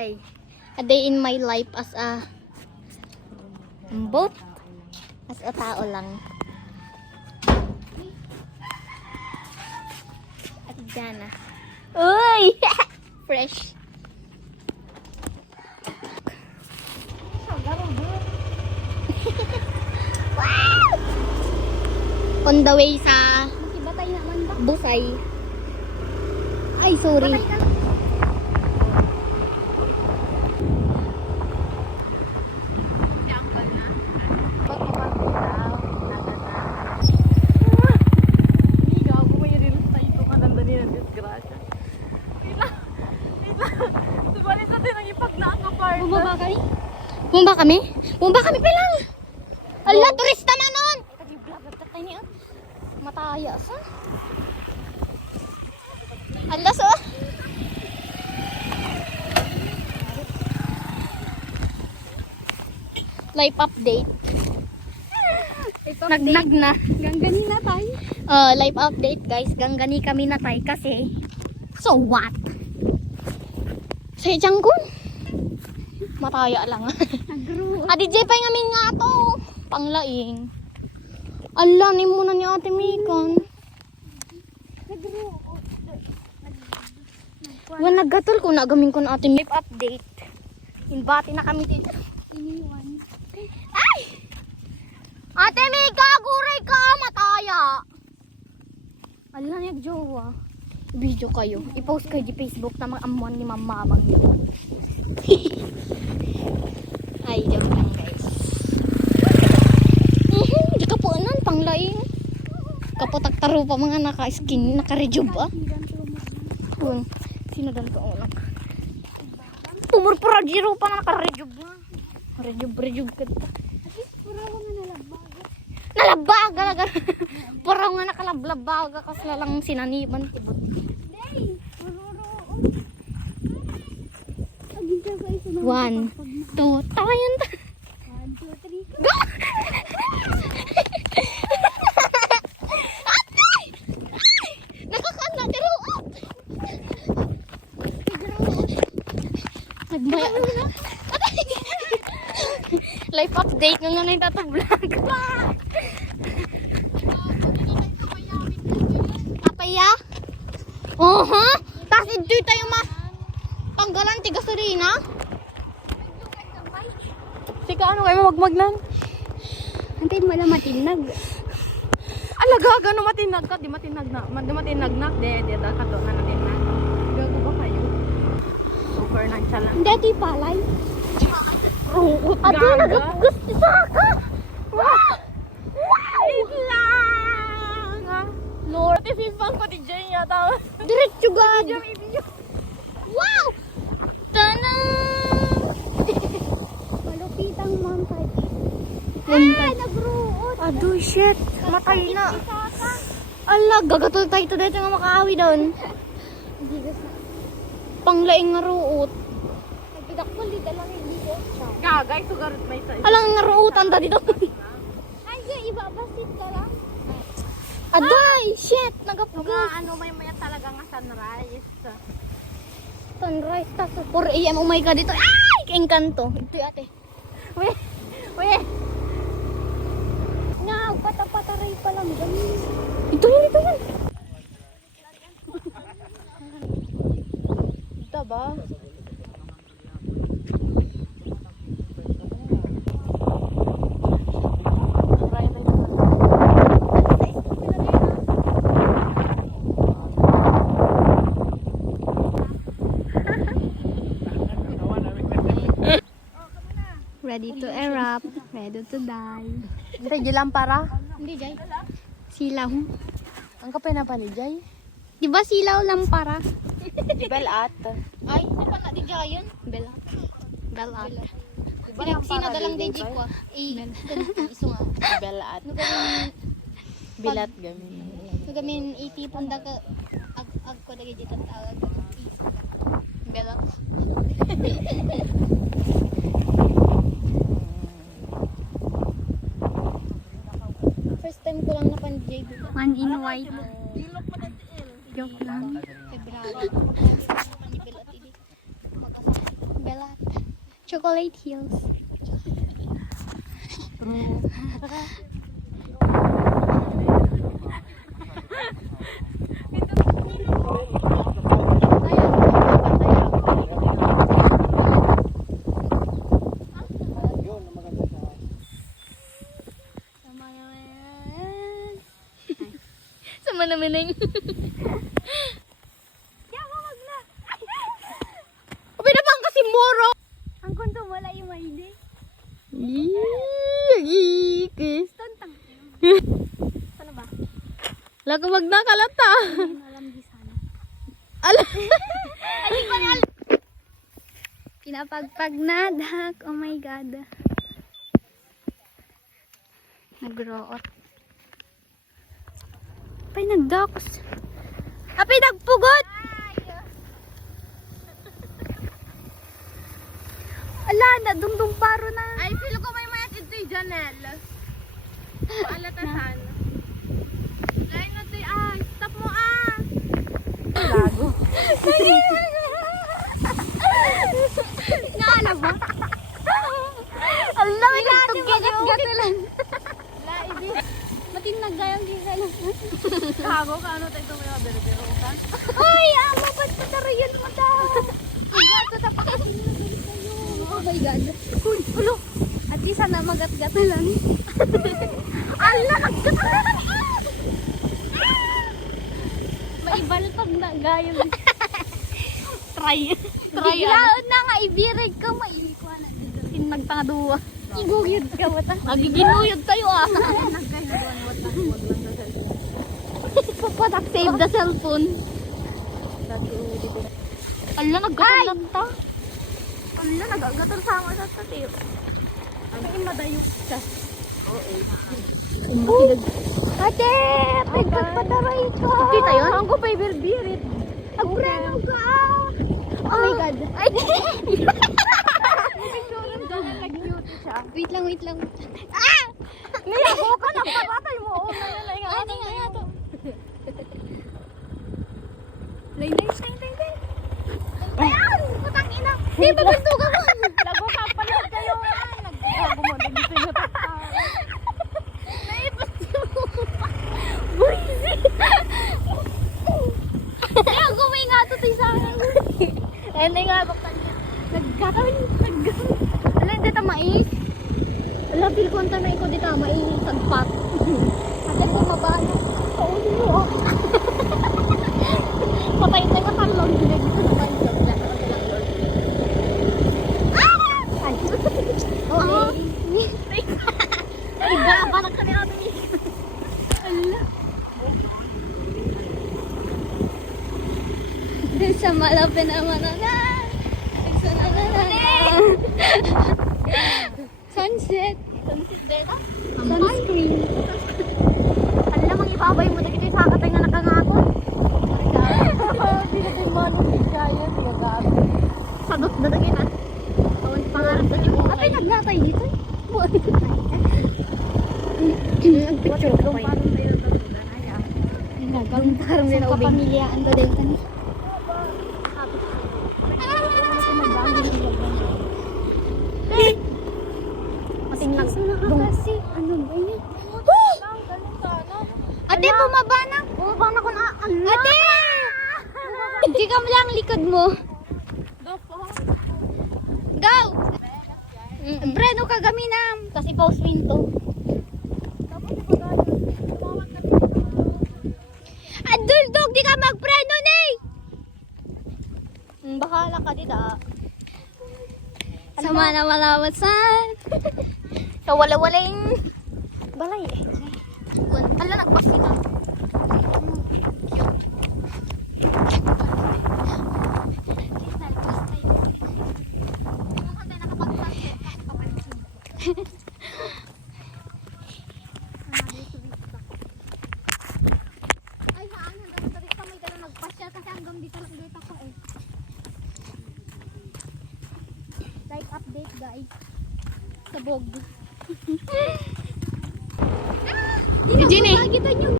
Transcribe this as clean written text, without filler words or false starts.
Ay, a day in my life as a boat, as a tao lang. At Jana. Uy! Fresh. Wow! On the way sa Busay. Ay, sorry. Bumba kami? Bumba kami pa lang. Ala, turista man nun. Mataya sa. Ala, so. Life update. Nagnag na. Ganggani na tayo. Life update guys. Ganggani kami na tayo kasi. So what? Sa Jangkun. Mataya lang. Adi Jay pa ngamin nga to. Panglaing. Ala, ni muna ni Ate Mikan. Wan naggatol ko na gamin ko na Ate Mikan. Life update. Inbati na kami dito. Iniwan. Ay! Ate Mika, guray ka, mataya. Ala, nagjowa. Video kayo. I-post kayo di Facebook na mga amuan ni mamamang nito. Ay, joke lang guys. Di ka po anan, panglaing. Kapotak taro pa mga naka-skin, naka-rejuve ah. Sino dal ka unak? Pumurpura jiro pa na naka-rejuve na. Rejuve ka ta. Puraw nga nalabaga. Nalabaga. Puraw nga nakalablabaga kasi lang sinaniban. Day! Pururoon. Agin ka sa isa na. 1, 2, tawayan ta. 1, 2, 3. Go! Atay! Nakakana, diruot! Nagbaya. Atay! Life update nga nga na yung tato vlog. Apaya? Oha! Tapos ito tayo tanggalan tiga surina. Sika, ano kayo magmagnan? Antayin mo lang matinag. Alaga, gano'n matinag ka? Di matinag na. Di matinag na. Di, da ka to. Ano din na. Gago ba kayo? Super nonchalant. Hindi, ito yung palay. Ruot Ato, nagagusti sa ka! Wow! Wait lang! Lord, ififang ko di Jay yata. Diretso gad! Video. Wow! Tanang! Palupitang Mount Party. Ay, nagruot. Ado, shit! Matay na! Ala, gagatol tayo ito dito nga makaawi doon. Hindi ka sa... Panglaing nga ruot. Nagbidak ko, liga lang hindi ko. Gagay, sugarot may sa Alang nga ruotan ta dito. Ay, ibabasit ka lang. Aday! Shit! Mga Nagapugas! ano, may talaga nga sunrise. Sunrise ta sa 4 AM. Oh my god, dito. Ay! Kaing kanto. Ito yung ate. Weh! Weh! Nga, patapataray pa lang. Ganun. Ito yun, ito yun. Ito ba? Ready to erupt. Ready to die. Ito, jilang para. Hindi, Jay. Silaw. Ang kapay na pala, Jay. Di ba silaw lang para? Di belat. Ay, ano pa na di Jay yun? Bella. Bella. Pinagsina dalang di Jay ko. Iso nga. Di belat. Bilat gami. Gamin itipon da ka ag ko dagi dito tawag. Bella. First time ko lang napan-Jay. One in white. Joke lang. February. Bella. Chocolate Hills. Sama naman na Kapit naman kasi moro. Ang kunto wala yung maide. Ikis. Tontang. Sana ba? Lago magnakalata. Hindi alam di sana. Ala. Pinapagpag na dak. Oh my God. Nagroot. Apay nagdoks. Apay nagpugot. Ala, nadungdung paro na. Ay, sila ko may mayat ito yung Janel. Paalatasan. Lain na ito stop mo Lago. Naala ba? Ala, may gatgat-gatilan. Matinag gayang gigalan. Kago ka ano tayo may mabero-bero ka? Ay, amo, ba't patarayan mo ta? Gato ta pa kasi sa'yo. Oh my God. Uy, ulo. At least sana magat-gatilan. Ala, naggat-gatilan. Maibal pag nagayang. Try. Biglaon na nga, ibirig ka, maihikwa na. Nagtangaduwa. Igugid ka ba ta? Nagiginuyod tayo Papatak, save the cellphone. Ala, nagkatalan ta. Ala, nagagatol sa mga sa tayo. Ang imadayok ka. Ate, pagpataray ka. Kita yun? Ang ko pa ibirbirit. Agpreno ka. Oh my God. Ay, wait lang. Ah! Nilago ka na papatay mo. Ay, di nga to. Lay. Ayan! Putang ina! Di ba gusto ka mo? Lago ka palit kayo Nagbago mo. Nagbitin nyo Kaya gumay nga to tayo sa akin. Ayun na nga ako kanya. Nagkakawin. Ala, hindi ta mais. Ala, pilkonta na ikaw dito. Maisagpat. Ate, bumabano. Paulo mo. Patay na ka talong. Dito na ba yung sagla? Okay. Iba, parang kanina kami. Ala. Sa malapit naman na. Sunset. Sunset dito? Sunscreen. Ala, mang ibabay mo na kita yung sakatay nga nakangakon. Hindi na din manong kaya. Gagawin. Sadot na lagi na. Awan pangarap na yung Ate, nagnatay dito. Nagpicture ko pa yun. Tarong din ako. Kapamilyaan ba din kani? Matinglag. Kasi, ano ba yun? Ate, bumaba na. Bumaba na ko na. Ate! Hindi ka lang likod mo. Go! Breno ka gaminam. Kasi pause win to. Aduldog, di ka magpreno ni! Bahala ka dito. Sama na malawasan. Sa wala-waling balay eh. Ala, nagpas kita. Ay, saan? Hanggang dito ka may dala nagpasya kasi hanggang dito lang dito ako eh. Like update guys. Sabog. Jenny. Kita nyo.